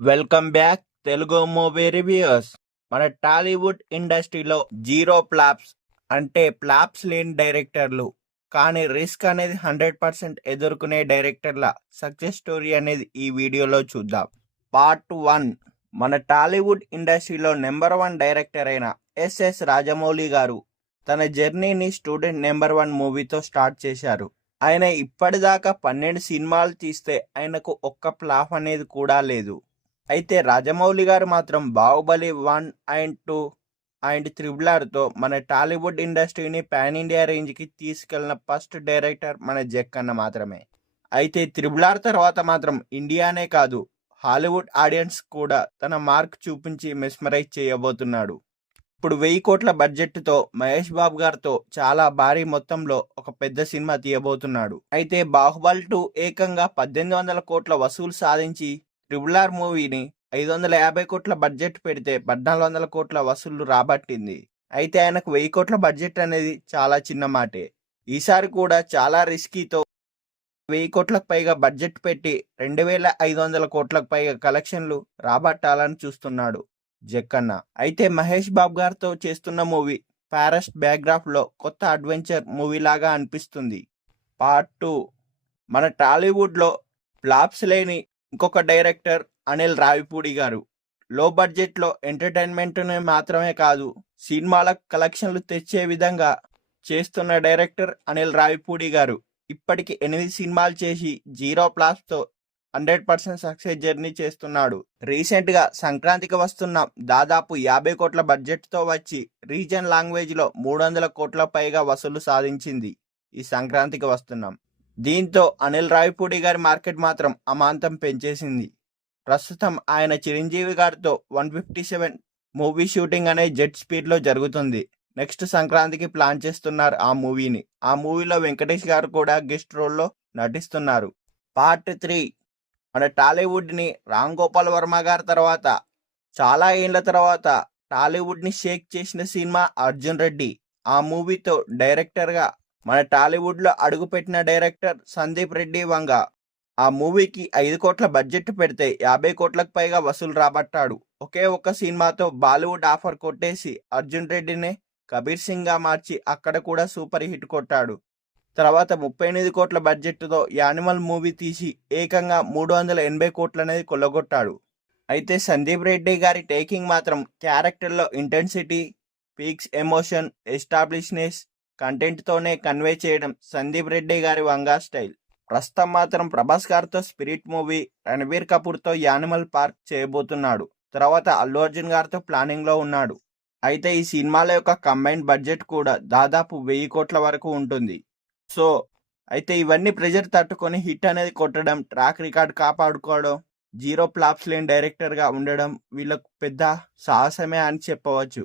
Welcome back Telugu movie reviews. మన టాలీవుడ్ ఇండస్ట్రీలో zero flops అంటే ఫ్లాప్స్ లేని డైరెక్టర్లు, కానీ రిస్క్ అనేది 100% ఎదుర్కొనే డైరెక్టర్ల సక్సెస్ స్టోరీ అనేది ఈ వీడియోలో చూద్దాం. పార్ట్ 1. మన టాలీవుడ్ ఇండస్ట్రీలో నెంబర్ 1 డైరెక్టర్ అయిన ఎస్ఎస్ రాజమౌళి గారు తన జర్నీని స్టూడెంట్ నెంబర్ 1 మూవీతో స్టార్ట్ చేశారు. ఆయన ఇప్పటిదాకా 12 సినిమాలు తీస్తే ఆయనకు ఒక్క ఫ్లాప్ అనేది కూడా లేదు. అయితే రాజమౌళి గారు మాత్రం బాహుబలి 1 అండ్ 2 అండ్ త్రిబుల్ ఆర్తో మన టాలీవుడ్ ఇండస్ట్రీని పాన్ ఇండియా రేంజ్కి తీసుకెళ్లిన ఫస్ట్ డైరెక్టర్ మన జక్కన్న మాత్రమే. అయితే త్రిబుల్ ఆర్ తర్వాత మాత్రం ఇండియానే కాదు, హాలీవుడ్ ఆడియన్స్ కూడా తన మార్క్ చూపించి మెస్మరైజ్ చేయబోతున్నాడు. ఇప్పుడు 1000 కోట్ల బడ్జెట్తో మహేష్ బాబు గారితో చాలా భారీ మొత్తంలో ఒక పెద్ద సినిమా తీయబోతున్నాడు. అయితే బాహుబలి 2 ఏకంగా 1800 కోట్ల వసూలు సాధించి ట్రిపుల్ ఆర్ మూవీని 550 కోట్ల బడ్జెట్ పెడితే 1400 కోట్ల వసూళ్లు రాబట్టింది. అయితే ఆయనకు 1000 కోట్ల బడ్జెట్ అనేది చాలా చిన్న మాటే. ఈసారి కూడా చాలా రిస్కీతో 1000 కోట్లకు పైగా బడ్జెట్ పెట్టి 2500 కోట్లకు పైగా కలెక్షన్లు రాబట్టాలని చూస్తున్నాడు జక్కన్న. అయితే మహేష్ బాబు గారితో చేస్తున్న మూవీ ఫారెస్ట్ బ్యాక్గ్రాఫ్లో కొత్త అడ్వెంచర్ మూవీ లాగా అనిపిస్తుంది. పార్ట్ 2. మన టాలీవుడ్లో ఫ్లాప్స్ లేని ఇంకొక డైరెక్టర్ అనిల్ రావిపూడి గారు. లో బడ్జెట్లో ఎంటర్టైన్మెంట్ని మాత్రమే కాదు, సినిమాల కలెక్షన్లు తెచ్చే విధంగా చేస్తున్న డైరెక్టర్ అనిల్ రావిపూడి గారు. ఇప్పటికి 8 సినిమాలు చేసి జీరో ఫ్లాప్స్తో 100% సక్సెస్ జర్నీ చేస్తున్నాడు. రీసెంట్గా సంక్రాంతికి వస్తున్న దాదాపు 50 కోట్ల బడ్జెట్తో వచ్చి రీజన్ లాంగ్వేజ్లో 300 కోట్ల పైగా వసూలు సాధించింది ఈ సంక్రాంతికి వస్తున్నాం. దీంతో అనిల్ రావిపూడి గారి మార్కెట్ మాత్రం అమాంతం పెంచేసింది. ప్రస్తుతం ఆయన చిరంజీవి గారితో 157 మూవీ షూటింగ్ అనే జెట్ స్పీడ్లో జరుగుతుంది. నెక్స్ట్ సంక్రాంతికి ప్లాన్ చేస్తున్నారు ఆ మూవీని. ఆ మూవీలో వెంకటేష్ గారు కూడా గెస్ట్ రోల్లో నటిస్తున్నారు. పార్ట్ 3. మన టాలీవుడ్ని రామ్ గోపాల్ వర్మ గారి తర్వాత చాలా ఏళ్ల తర్వాత టాలీవుడ్ని షేక్ చేసిన సినిమా అర్జున్ రెడ్డి. ఆ మూవీతో డైరెక్టర్గా మన టాలీవుడ్లో అడుగుపెట్టిన డైరెక్టర్ సందీప్ రెడ్డి వంగ. ఆ మూవీకి 5 కోట్ల బడ్జెట్ పెడితే 50 కోట్లకు పైగా వసూలు రాబట్టాడు. ఒకే ఒక్క సినిమాతో బాలీవుడ్ ఆఫర్ కొట్టేసి అర్జున్ రెడ్డిని కబీర్ సింగ్గా మార్చి అక్కడ కూడా సూపర్ హిట్ కొట్టాడు. తర్వాత 38 కోట్ల బడ్జెట్తో యానిమల్ మూవీ తీసి ఏకంగా 380 కోట్లు అనేది కొల్లగొట్టాడు. అయితే సందీప్ రెడ్డి గారి టేకింగ్ మాత్రం క్యారెక్టర్లో ఇంటెన్సిటీ, పీక్స్ ఎమోషన్, ఎస్టాబ్లిష్నెస్, కంటెంట్తోనే కన్వే చేయడం సందీప్ రెడ్డి గారి వంగా స్టైల్. ప్రస్తుతం మాత్రం ప్రభాస్ గారితో స్పిరిట్ మూవీ, రణబీర్ కపూర్తో యానిమల్ పార్క్ చేయబోతున్నాడు. తర్వాత అల్లు అర్జున్ గారితో ప్లానింగ్లో ఉన్నాడు. అయితే ఈ సినిమాల యొక్క కంబైన్డ్ బడ్జెట్ కూడా దాదాపు 1000 కోట్ల వరకు ఉంటుంది. సో అయితే ఇవన్నీ ప్రెజర్ తట్టుకొని హిట్ అనేది కొట్టడం, ట్రాక్ రికార్డ్ కాపాడుకోవడం, జీరో ఫ్లాప్స్ లేని డైరెక్టర్గా ఉండడం వీళ్ళకు పెద్ద సాహసమే అని చెప్పవచ్చు.